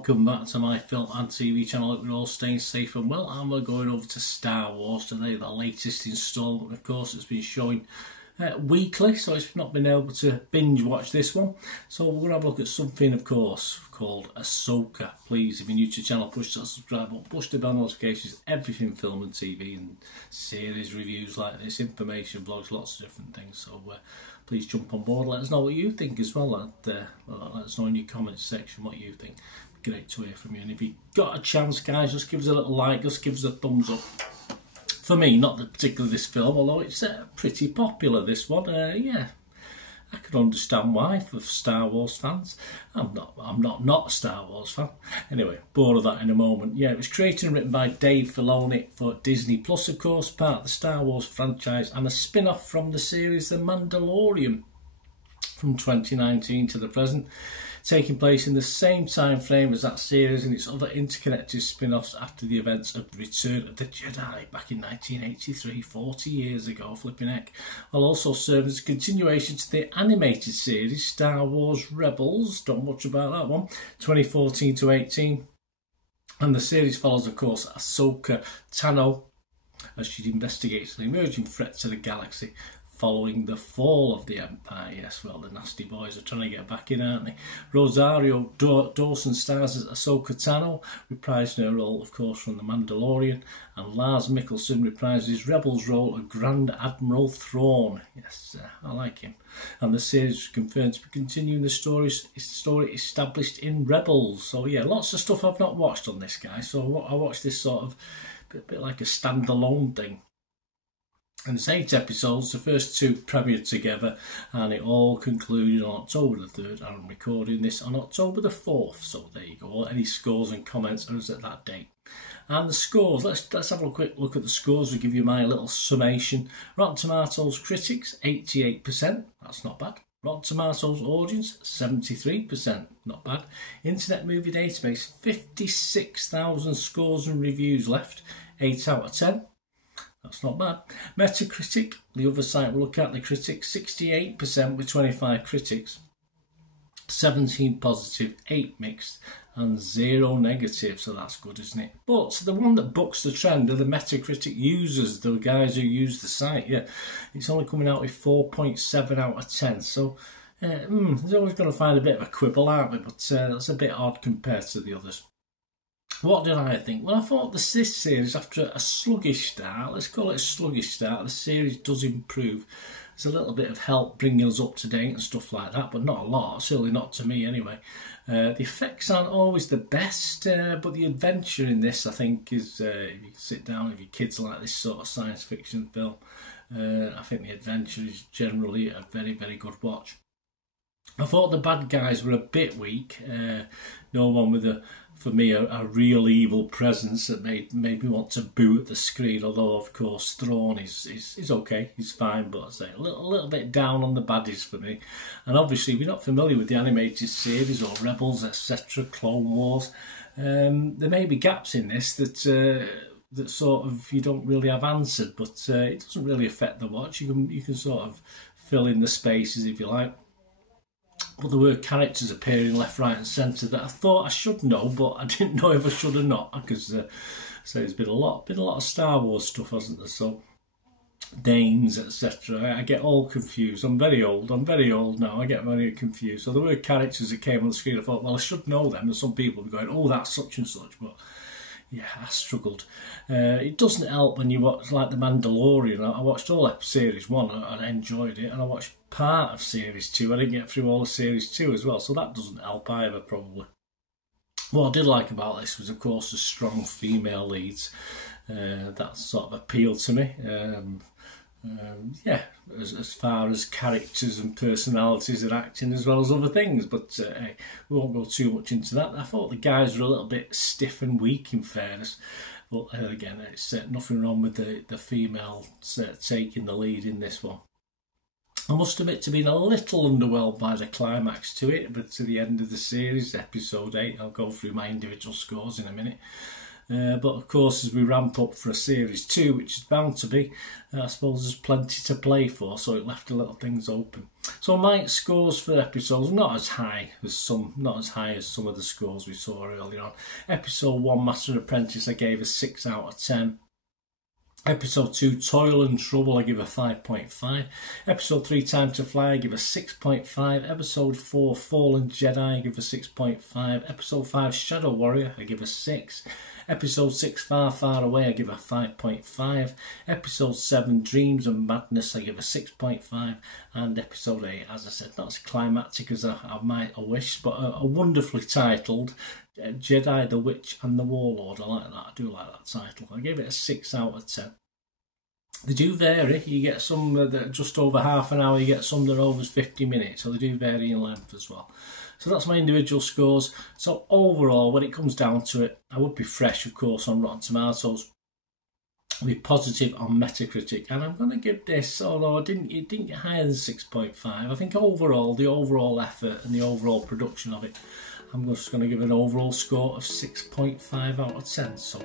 welcome back to my film and TV channel. Hope you're all staying safe and well. And we're going over to Star Wars today, the latest instalment. Of course, it's been showing weekly, so it's not been able to binge watch this one. So we're going to have a look at something, of course, called Ahsoka. Please, if you're new to the channel, push that subscribe button, push the bell notifications, everything film and TV and series reviews like this, information, blogs, lots of different things. So please jump on board. Let us know what you think as well. Let us know in your comments section what you think. Great to hear from you. And if you got a chance, guys, just give us a little like, just give us a thumbs up. For me, not particularly this film, although it's pretty popular, this one. Yeah, I could understand why for Star Wars fans. I'm not a Star Wars fan. Anyway, more of that in a moment. Yeah, it was created and written by Dave Filoni for Disney Plus, of course, part of the Star Wars franchise, and a spin-off from the series The Mandalorian from 2019 to the present, taking place in the same time frame as that series and its other interconnected spin-offs after the events of the Return of the Jedi back in 1983, 40 years ago, flipping heck, while also serving as a continuation to the animated series Star Wars Rebels, don't much about that one, 2014 to 18, and the series follows, of course, Ahsoka Tano as she investigates an emerging threat to the galaxy following the fall of the Empire. Yes, well, the nasty boys are trying to get back in, aren't they? Rosario Dawson stars as Ahsoka Tano, reprising her role, of course, from The Mandalorian, and Lars Mikkelsen reprises his Rebels role of Grand Admiral Thrawn. Yes, I like him. And the series is confirmed to be continuing the story established in Rebels. So yeah, lots of stuff I've not watched on this, guy. So I watched this sort of bit like a standalone thing. And it's 8 episodes, the first 2 premiered together, and it all concluded on October the 3rd. I'm recording this on October the 4th, so there you go. Any scores and comments are at that date. And the scores, let's have a quick look at the scores. We'll give you my little summation. Rotten Tomatoes critics, 88%, that's not bad. Rotten Tomatoes audience, 73%, not bad. Internet Movie Database, 56,000 scores and reviews left, 8 out of 10. That's not bad. Metacritic, the other site we'll look at, the critics, 68% with 25 critics, 17 positive, 8 mixed, and 0 negative, so that's good, isn't it? But the one that bucks the trend are the Metacritic users, the guys who use the site. Yeah, it's only coming out with 4.7 out of 10, so there's always going to find a bit of a quibble, aren't we? But that's a bit odd compared to the others. What did I think? Well, I thought this series, after a sluggish start, let's call it a sluggish start, the series does improve. There's a little bit of help bringing us up to date and stuff like that, but not a lot, certainly not to me anyway. The effects aren't always the best, but the adventure in this, I think, is, if you sit down with your kids like this sort of science fiction film, I think the adventure is generally a very, very good watch. I thought the bad guys were a bit weak. No one with for me, a real evil presence that made me want to boo at the screen. Although, of course, Thrawn is okay, he's fine, but I say a little bit down on the baddies for me. And obviously, if you're not familiar with the animated series or Rebels, etc., Clone Wars, there may be gaps in this that sort of you don't really have answered, but it doesn't really affect the watch. You can sort of fill in the spaces if you like. But there were characters appearing left, right and centre that I thought I should know, but I didn't know if I should or not, because so there's been a lot of Star Wars stuff, hasn't there? So names, etc. I get all confused. I'm very old now. I get very confused. So there were characters that came on the screen. I thought, well, I should know them. And some people were going, oh, that's such and such, but yeah, I struggled. It doesn't help when you watch, like The Mandalorian. I watched all series 1 and I enjoyed it, and I watched part of series 2. I didn't get through all of series 2 as well, so that doesn't help either, probably. What I did like about this was, of course, the strong female leads. That sort of appealed to me. Yeah, as far as characters and personalities and acting as well as other things, but hey, we won't go too much into that. I thought the guys were a little bit stiff and weak, in fairness, but again, it's nothing wrong with the female taking the lead in this one. I must admit to being a little underwhelmed by the climax to it, but to the end of the series, episode 8, I'll go through my individual scores in a minute. But of course, as we ramp up for a series 2, which is bound to be, I suppose there's plenty to play for, so it left a little things open. So my scores for the episodes not as high as some of the scores we saw earlier on. Episode 1, Master and Apprentice, I gave a 6 out of 10. Episode 2, Toil and Trouble, I give a 5.5. Episode 3, Time to Fly, I give a 6.5. Episode 4, Fallen Jedi, I give a 6.5. Episode 5, Shadow Warrior, I give a 6. Episode 6, Far Far Away, I give a 5.5. Episode 7, Dreams and Madness, I give a 6.5. And Episode 8, as I said, not as climactic as I might have wished, but a wonderfully titled Jedi, the Witch and the Warlord. I like that. I do like that title. I gave it a 6 out of 10. They do vary. You get some that are just over half an hour, you get some that are over 50 minutes, so they do vary in length as well. So that's my individual scores. So overall, when it comes down to it, I would be fresh, of course, on Rotten Tomatoes. I'll be positive on Metacritic, and I'm going to give this, although it didn't get higher than 6.5. I think overall, the overall effort and the overall production of it, I'm just going to give an overall score of 6.5 out of 10. So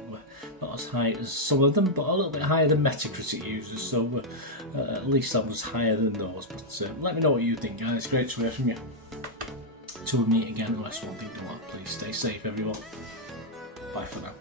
not as high as some of them, but a little bit higher than Metacritic users. So at least I was higher than those. But let me know what you think, guys. It's great to hear from you. Till we meet again, unless one thing you want, please stay safe, everyone. Bye for now.